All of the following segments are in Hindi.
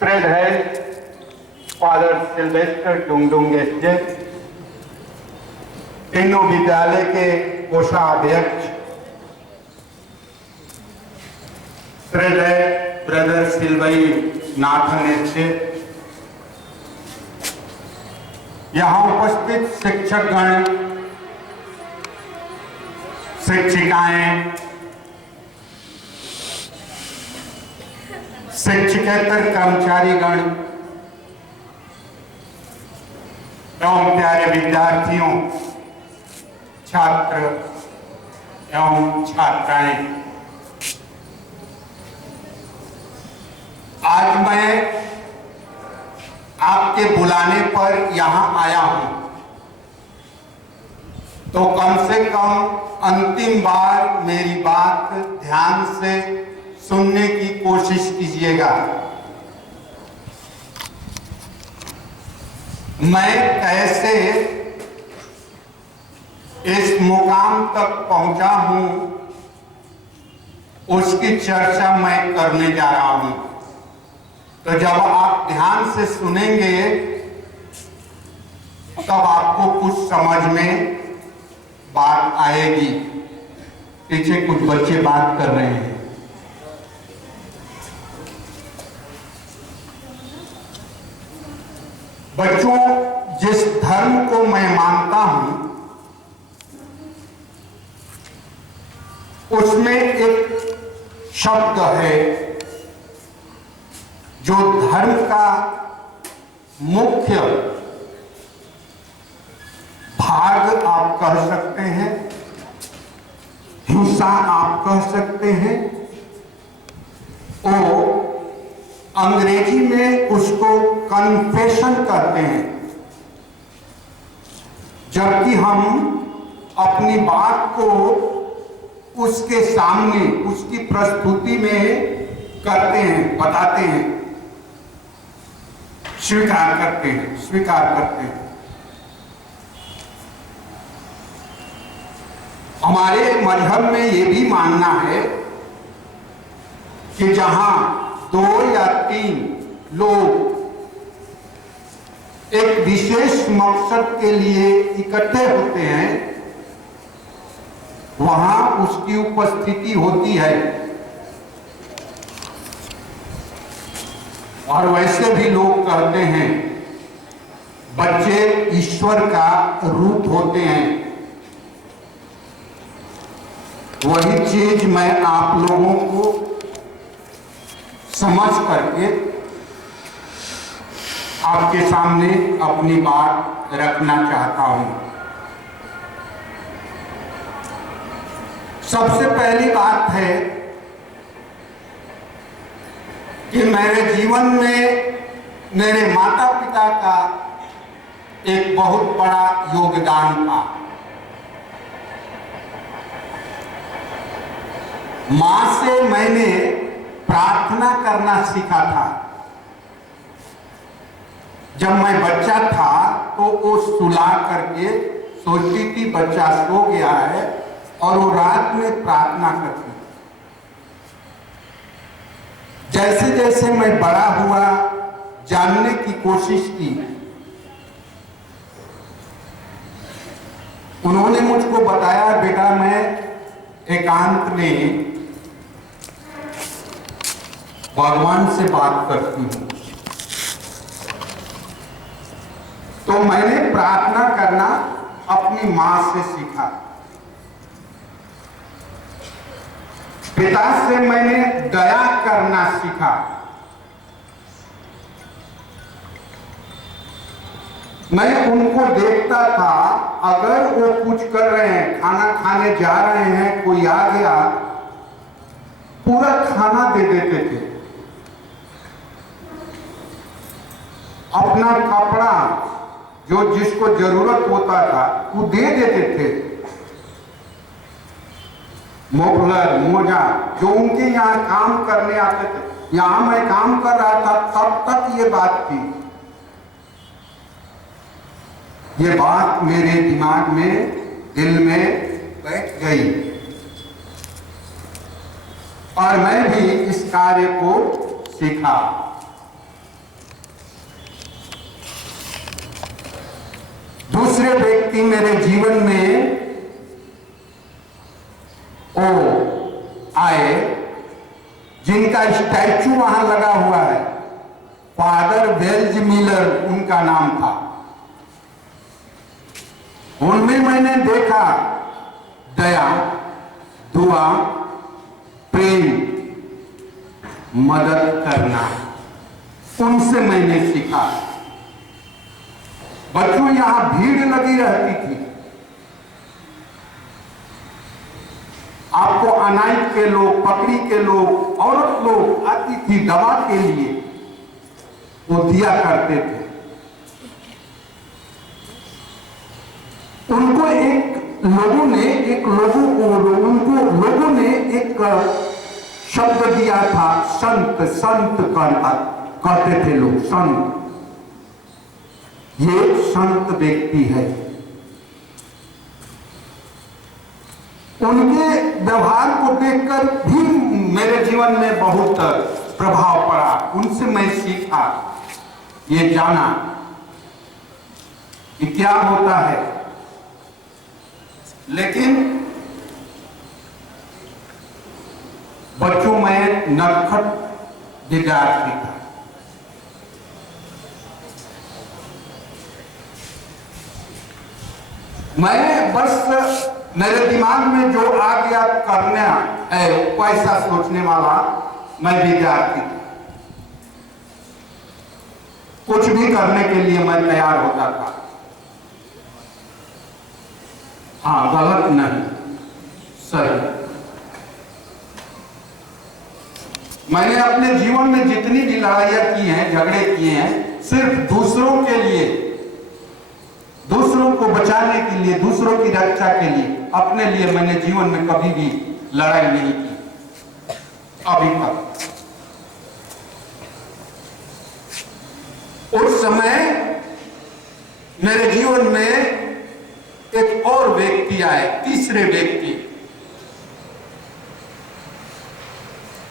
Fred Hale, Father Sylvester Dungdung SJ, तीनों विद्यालय के कोषाध्यक्ष, Fred Hale, ब्रदर सिल्वई नाथन एसजे, यहाँ उपस्थित शिक्षकगण, शिक्षिकाएं, शिक्षकेतर कर्मचारीगण एवं प्यारे विद्यार्थियों, छात्र एवं छात्राएं, आज मैं आपके बुलाने पर यहां आया हूं, तो कम से कम अंतिम बार मेरी बात ध्यान से सुनने की कोशिश कीजिएगा। मैं कैसे इस मुकाम तक पहुंचा हूं, उसकी चर्चा मैं करने जा रहा हूं। तो जब आप ध्यान से सुनेंगे तब आपको कुछ समझ में बात आएगी। पीछे कुछ बच्चे बात कर रहे हैं। बच्चों, जिस धर्म को मैं मानता हूं उसमें एक शब्द है जो धर्म का मुख्य भाग आप कह सकते हैं, हिस्सा आप कह सकते हैं। वो अंग्रेजी में उसको कन्फेशन कहते हैं। जबकि हम अपनी बात को उसके सामने, उसकी प्रस्तुति में करते हैं, बताते हैं, स्वीकार करते हैं। हमारे मजहब में ये भी मानना है कि जहां 2 या 3 लोग एक विशेष मकसद के लिए इकट्ठे होते हैं, वहां उसकी उपस्थिति होती है। और वैसे भी लोग कहते हैं बच्चे ईश्वर का रूप होते हैं। वही चीज मैं आप लोगों को समझ करके आपके सामने अपनी बात रखना चाहता हूं। सबसे पहली बात है कि मेरे जीवन में मेरे माता पिता का एक बहुत बड़ा योगदान था। मां से मैंने प्रार्थना करना सीखा था। जब मैं बच्चा था तो वो सुला करके सोचती थी बच्चा सो गया है, और वो रात में प्रार्थना करती। जैसे जैसे मैं बड़ा हुआ, जानने की कोशिश की, उन्होंने मुझको बताया, बेटा मैं एकांत में भगवान से बात करती हूं। तो मैंने प्रार्थना करना अपनी मां से सीखा। पिता से मैंने दया करना सीखा। मैं उनको देखता था, अगर वो कुछ कर रहे हैं, खाना खाने जा रहे हैं, कोई आ गया, पूरा खाना दे देते थे। अपना कपड़ा जो जिसको जरूरत होता था वो दे देते थे। मोफलर, मोजा, जो उनके यहाँ काम करने आते थे। यहाँ मैं काम कर रहा था तब तक ये बात थी। ये बात मेरे दिमाग में, दिल में बैठ गई और मैं भी इस कार्य को सीखा। दूसरे व्यक्ति मेरे जीवन में वो आए जिनका स्टैचू वहां लगा हुआ है। फादर वेल्ज मिलर उनका नाम था। उनमें मैंने देखा दया, दुआ, प्रेम, मदद करना। उनसे मैंने सीखा। बच्चों, यहां भीड़ लगी रहती थी। आपको अनाथ के लोग, पकड़ी के लोग, औरत लोग आती थी दवा के लिए, वो दिया करते थे। उनको लोगों ने एक शब्द दिया था, संत। संत कहते थे लोग, संत। ये संत व्यक्ति है। उनके व्यवहार को देखकर भी मेरे जीवन में बहुत प्रभाव पड़ा। उनसे मैं सीखा, ये जाना कि क्या होता है। लेकिन बच्चों, मैं नटखट विद्यार्थी था। मैं बस मेरे दिमाग में जो आ गया करना है वैसा सोचने वाला मैं विद्यार्थी था। कुछ भी करने के लिए मैं तैयार होता था। हाँ, गलत नहीं, सही। मैंने अपने जीवन में जितनी भी लड़ाइयां की हैं, झगड़े किए हैं, सिर्फ दूसरों के लिए, दूसरों को बचाने के लिए, दूसरों की रक्षा के लिए। अपने लिए मैंने जीवन में कभी भी लड़ाई नहीं की अभी तक। उस समय मेरे जीवन में एक और व्यक्ति आए, तीसरे व्यक्ति।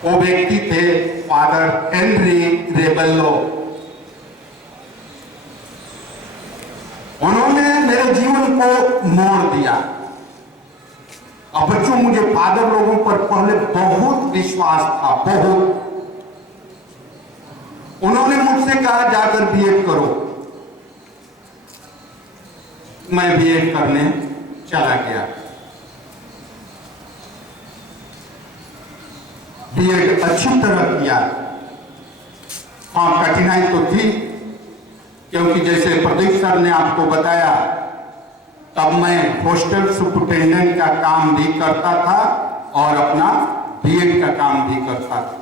वो व्यक्ति थे फादर हेनरी रेबेलो। उन्होंने मेरे जीवन को मोड़ दिया। अब बच्चों, मुझे फादर लोगों पर पहले बहुत विश्वास था, बहुत। उन्होंने मुझसे कहा, जाकर बीएड करो। मैं बीएड करने चला गया। बीएड अच्छी तरह किया। हाँ, कठिनाई तो थी, क्योंकि जैसे प्रदीप सर ने आपको बताया, तब मैं हॉस्टल सुपरिटेंडेंट का काम भी करता था और अपना बीएड का काम भी करता था।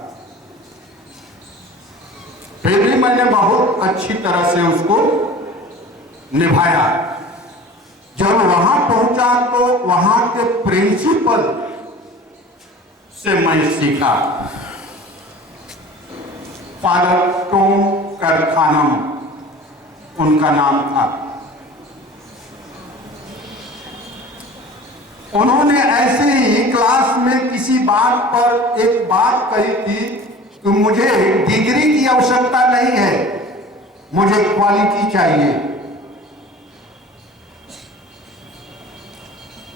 फिर भी मैंने बहुत अच्छी तरह से उसको निभाया। जब वहां पहुंचा तो वहां के प्रिंसिपल से मैं सीखा। फादर टॉम करखानम उनका नाम था। उन्होंने ऐसे ही क्लास में किसी बात पर एक बात कही थी कि मुझे डिग्री की आवश्यकता नहीं है, मुझे क्वालिटी चाहिए।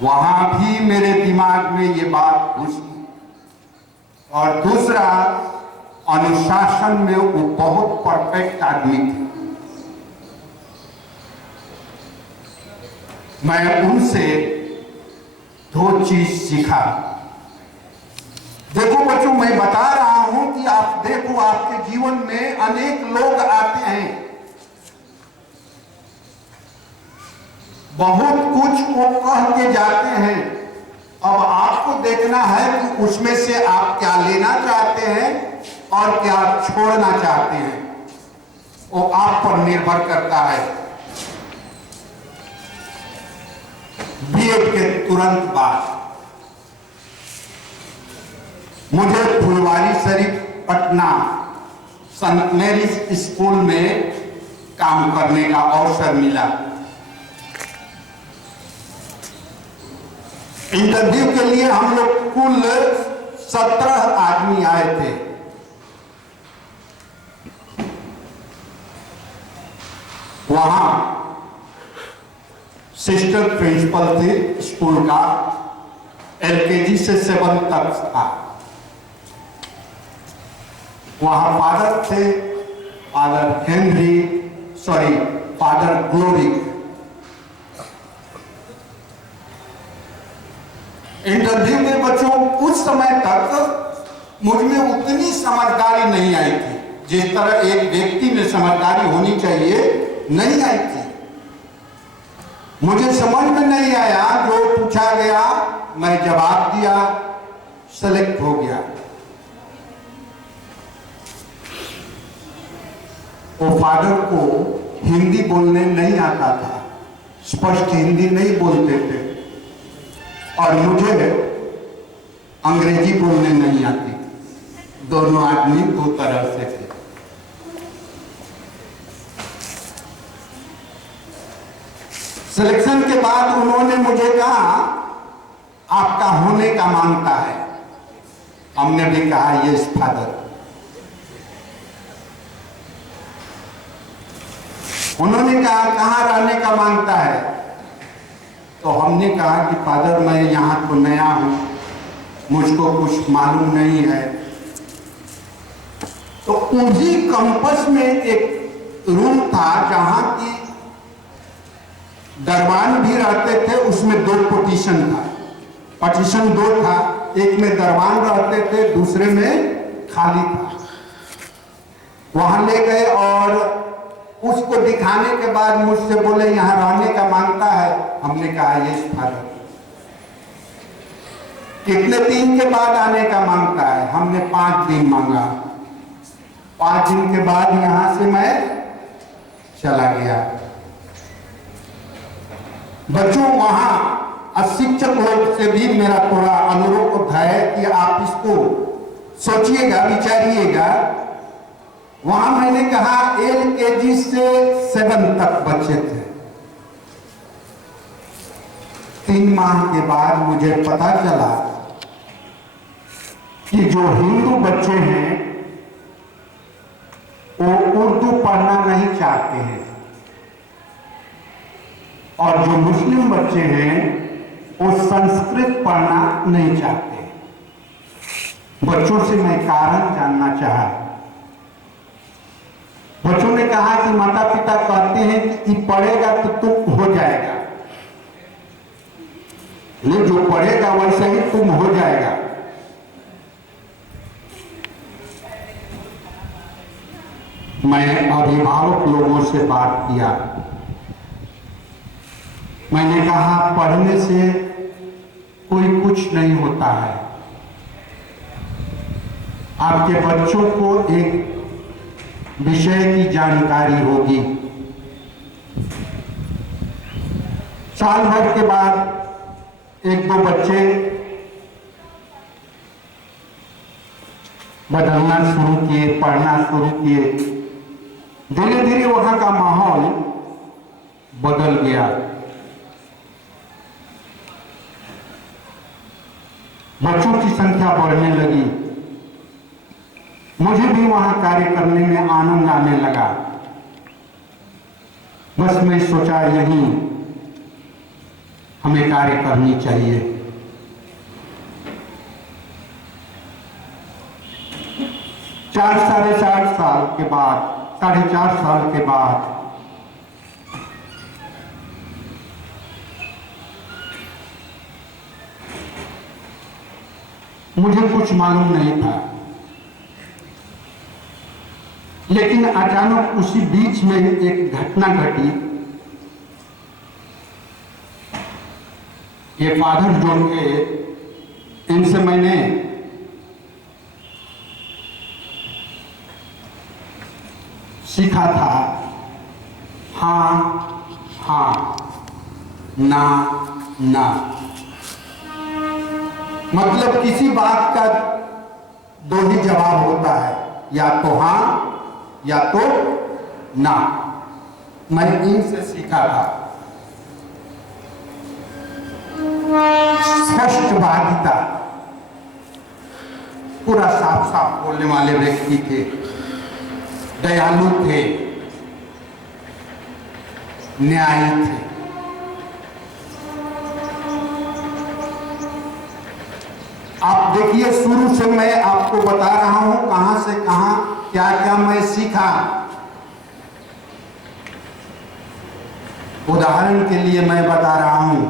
वहां भी मेरे दिमाग में ये बात घुसी। और दूसरा, अनुशासन में वो बहुत परफेक्ट आदमी थे। मैं उनसे दो चीज सीखा। देखो बच्चों, मैं बता रहा हूं कि आप देखो, आपके जीवन में अनेक लोग आते हैं, बहुत कुछ वो कह के जाते हैं। अब आपको देखना है कि उसमें से आप क्या लेना चाहते हैं और क्या छोड़ना चाहते हैं। वो आप पर निर्भर करता है। बीएड के तुरंत बाद मुझे फुलवारी शरीफ पटना संत मैरीज स्कूल में काम करने का अवसर मिला। इंटरव्यू के लिए हम लोग कुल 17 आदमी आए थे। वहां सिस्टर प्रिंसिपल थे स्कूल का, LKG से 7 तक था। वहां फादर थे, फादर ग्लोरिक। इंटरव्यू में बच्चों उस समय तक मुझ में उतनी समझदारी नहीं आई थी, जिस तरह एक व्यक्ति में समझदारी होनी चाहिए, नहीं आई थी। मुझे समझ में नहीं आया, जो पूछा गया मैं जवाब दिया, सेलेक्ट हो गया। वो फादर को हिंदी बोलने नहीं आता था, स्पष्ट हिंदी नहीं बोलते थे, और मुझे अंग्रेजी बोलने नहीं आती। दोनों आदमी दो तरह से थे। सिलेक्शन के बाद उन्होंने मुझे कहा आपका होने का मांगता है। हमने भी कहा यस फादर। उन्होंने कहा कहाँ रहने का मांगता है, तो हमने कहा कि फादर मैं यहाँ तो नया हूँ, मुझको कुछ मालूम नहीं है। तो उसी कैंपस में एक रूम था जहाँ की दरबान भी रहते थे, उसमें 2 पोजीशन था, पार्टीशन 2 था, एक में दरबान रहते थे, दूसरे में खाली था। वहां ले गए और उसको दिखाने के बाद मुझसे बोले यहाँ रहने का मांगता है। हमने कहा यस फादर। कितने दिन के बाद आने का मांगता है? हमने 5 दिन मांगा। 5 दिन के बाद यहां से मैं चला गया। बच्चों वहां शिक्षक लोग से भी मेरा थोड़ा अनुरोध है कि आप इसको सोचिएगा, विचारिएगा। वहां मैंने कहा LKG से 7 तक बच्चे थे। 3 माह के बाद मुझे पता चला कि जो हिंदू बच्चे हैं वो उर्दू पढ़ना नहीं चाहते हैं, और जो मुस्लिम बच्चे हैं वो संस्कृत पढ़ना नहीं चाहते। बच्चों से मैं कारण जानना चाहा। बच्चों ने कहा कि माता पिता कहते हैं कि पढ़ेगा तो तुम हो जाएगा, ये जो पढ़ेगा वैसे ही तुम हो जाएगा। मैं अभिभावक लोगों से बात किया। मैंने कहा पढ़ने से कोई कुछ नहीं होता है। आपके बच्चों को एक विषय की जानकारी होगी। साल भर के बाद 1-2 बच्चे बदलना शुरू किए, पढ़ना शुरू किए। धीरे धीरे वहां का माहौल बदल गया। बच्चों की संख्या बढ़ने लगी। मुझे भी वहां कार्य करने में आनंद आने लगा। बस मैं सोचा यहीं हमें कार्य करनी चाहिए। साढ़े 4 साल के बाद मुझे कुछ मालूम नहीं था, लेकिन अचानक उसी बीच में एक घटना घटी। ये फादर जो थे, इनसे मैंने सीखा था हाँ हाँ, ना ना। मतलब किसी बात का 2 ही जवाब होता है, या तो हाँ या तो ना। मैं इनसे सीखा था। स्पष्टवादिता, पूरा साफ साफ बोलने वाले व्यक्ति थे, दयालु थे, न्यायी थे। देखिए, शुरू से मैं आपको बता रहा हूं कहां से कहां क्या क्या मैं सीखा। उदाहरण के लिए मैं बता रहा हूं,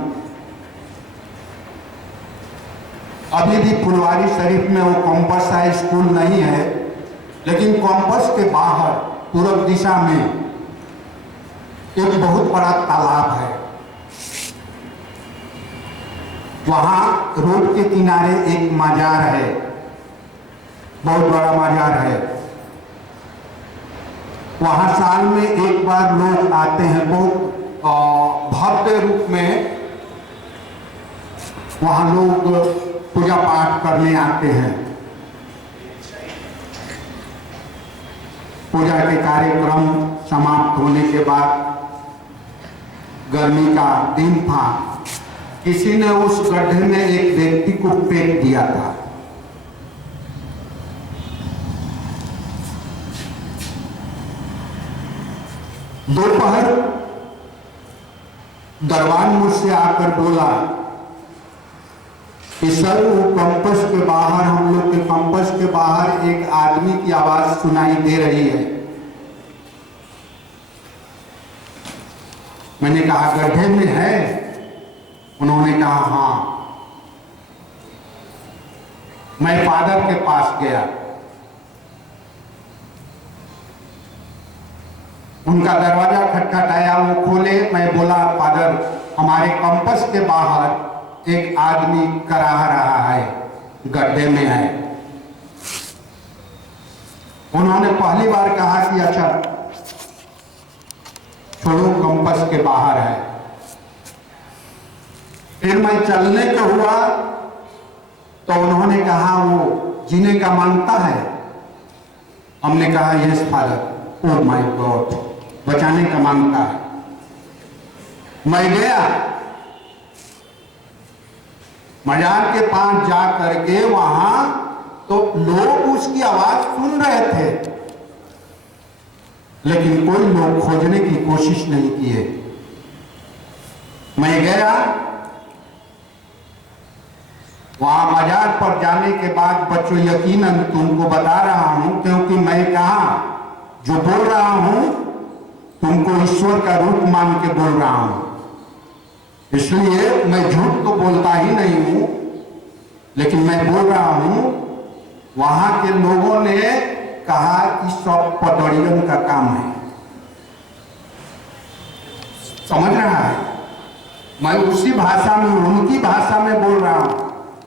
अभी भी फुलवारी शरीफ में वो कैंपस हाई स्कूल नहीं है, लेकिन कैंपस के बाहर पूर्व दिशा में एक बहुत बड़ा तालाब है। वहां रोड के किनारे एक मजार है, बहुत बड़ा मजार है। वहां साल में एक बार लोग आते हैं, बहुत भव्य रूप में वहां लोग पूजा पाठ करने आते हैं। पूजा के कार्यक्रम समाप्त होने के बाद गर्मी का दिन था, किसी ने उस गड्ढे में एक व्यक्ति को फेंक दिया था। दोपहर दरबान मुझसे आकर बोला कि सर, वो कैंपस के बाहर, हम लोग के कैंपस के बाहर एक आदमी की आवाज सुनाई दे रही है। मैंने कहा गड्ढे में है? उन्होंने कहा हाँ। मैं फादर के पास गया, उनका दरवाजा खटखटाया, वो खोले। मैं बोला फादर, हमारे कैंपस के बाहर एक आदमी कराह रहा है, गड्ढे में है। उन्होंने पहली बार कहा कि अच्छा छोड़ो, कैंपस के बाहर है। फिर मैं चलने को हुआ तो उन्होंने कहा वो जीने का मांगता है। हमने कहा yes father. Oh my God, बचाने का मांगता है। मैं गया, मजार के पास जा करके वहां तो लोग उसकी आवाज सुन रहे थे, लेकिन कोई लोग खोजने की कोशिश नहीं किए। मैं गया, वहां मजार पर जाने के बाद बच्चों, यकीनन तुमको बता रहा हूं, क्योंकि मैं कहा जो बोल रहा हूं तुमको ईश्वर का रूप मान के बोल रहा हूं, इसलिए मैं झूठ तो बोलता ही नहीं हूं, लेकिन मैं बोल रहा हूं वहां के लोगों ने कहा कि सब पदड़ियन का काम है। समझ रहा है? मैं उसी भाषा में, उनकी भाषा में बोल रहा हूं।